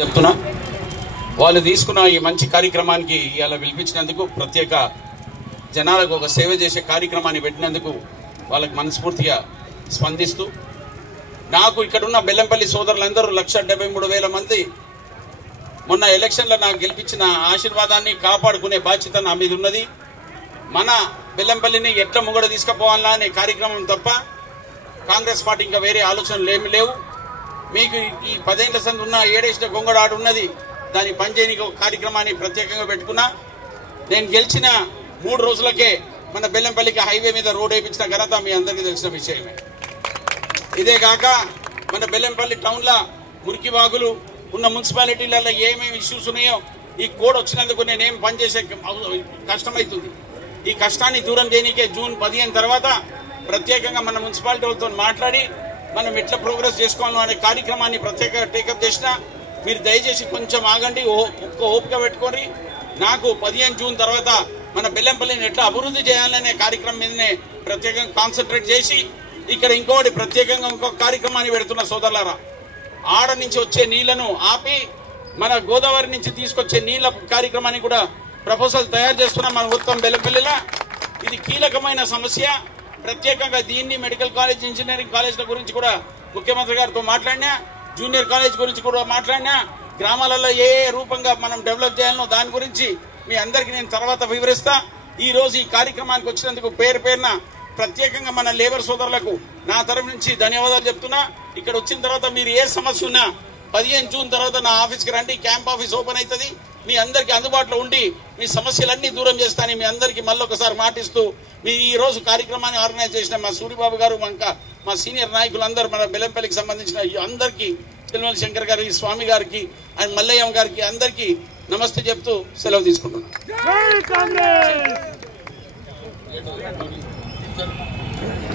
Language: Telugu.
చెప్తున్నా వాళ్ళు తీసుకున్న ఈ మంచి కార్యక్రమానికి ఇలా పిలిపించినందుకు ప్రత్యేక జనాలకు ఒక సేవ చేసే కార్యక్రమాన్ని పెట్టినందుకు వాళ్ళకి మనస్ఫూర్తిగా స్పందిస్తూ నాకు ఇక్కడ ఉన్న బెల్లంపల్లి సోదరులందరూ 1,73,000 మంది మొన్న ఎలక్షన్లో నాకు గెలిపించిన ఆశీర్వాదాన్ని కాపాడుకునే బాధ్యత నా మీద ఉన్నది. మన బెల్లంపల్లిని ఎట్లా ముంగడ తీసుకుపోవాలా అనే కార్యక్రమం తప్ప కాంగ్రెస్ పార్టీ ఇంకా వేరే ఆలోచనలు ఏమి లేవు. మీకు ఈ 10 ఏళ్ల సంది ఉన్న ఏడేసిన గొంగడాడు ఉన్నది, దాని పనిచేయనికి ఒక కార్యక్రమాన్ని ప్రత్యేకంగా పెట్టుకున్నా. నేను గెలిచిన 3 రోజులకే మన బెల్లంపల్లికి హైవే మీద రోడ్ వేయించిన ఘనత మీ అందరికీ తెలిసిన విషయమే. ఇదే కాక మన బెల్లంపల్లి టౌన్లో మురికి వాగులు ఉన్న మున్సిపాలిటీలలో ఏమేమి ఇష్యూస్ ఉన్నాయో ఈ కోడ్ వచ్చినందుకు నేనేం పనిచేసే కష్టమవుతుంది. ఈ కష్టాన్ని దూరం చేయడానికే జూన్ 15 తర్వాత ప్రత్యేకంగా మన మున్సిపాలిటీ వాళ్ళతో మాట్లాడి మనం ఎట్లా ప్రోగ్రెస్ చేసుకోవాలో అనే కార్యక్రమాన్ని ప్రత్యేకంగా టేకప్ చేసిన. మీరు దయచేసి కొంచెం ఆగండి, ఒక్క ఓపిక పెట్టుకొని నాకు 15 జూన్ తర్వాత మన బెల్లంపల్లిని ఎట్లా అభివృద్ధి చేయాలనే కార్యక్రమం మీదనే ప్రత్యేకంగా కాన్సన్ట్రేట్ చేసి ఇక్కడ ఇంకొక కార్యక్రమాన్ని పెడుతున్న సోదరులారా, ఆడ నుంచి వచ్చే నీళ్లను ఆపి మన గోదావరి నుంచి తీసుకొచ్చే నీళ్ల కార్యక్రమాన్ని కూడా ప్రపోజల్ తయారు చేస్తున్నాం మన మొత్తం బెల్లంపల్లిలో. ఇది కీలకమైన సమస్య. ప్రత్యేకంగా దీన్ని మెడికల్ కాలేజ్, ఇంజనీరింగ్ కాలేజ్ల గురించి కూడా ముఖ్యమంత్రి గారితో మాట్లాడినా, జూనియర్ కాలేజ్ గురించి కూడా మాట్లాడినా, గ్రామాలలో ఏ రూపంగా మనం డెవలప్ చేయాలనో దాని గురించి మీ అందరికీ నేను తర్వాత వివరిస్తా. ఈ రోజు ఈ కార్యక్రమానికి వచ్చినందుకు పేరున ప్రత్యేకంగా మన లేబర్ సోదరులకు నా తరఫు నుంచి ధన్యవాదాలు చెప్తున్నా. ఇక్కడ వచ్చిన తర్వాత మీరు ఏ సమస్య ఉన్నా 15 జూన్ తర్వాత నా ఆఫీస్కి రండి, క్యాంప్ ఆఫీస్ ఓపెన్ అవుతుంది. మీ అందరికీ అందుబాటులో ఉండి మీ సమస్యలన్నీ దూరం చేస్తానని మీ అందరికీ మళ్ళొకసారి మాటిస్తూ మీ ఈ రోజు కార్యక్రమాన్ని ఆర్గనైజ్ చేసిన మా సూరిబాబు గారు, మా సీనియర్ నాయకులందరూ, మన బెల్లంపల్లికి సంబంధించిన అందరికీ, తిరుమల శంకర్ గారికి, స్వామి గారికి, అండ్ మల్లయ్య గారికి అందరికీ నమస్తే చెప్తూ సెలవు తీసుకుంటున్నాను.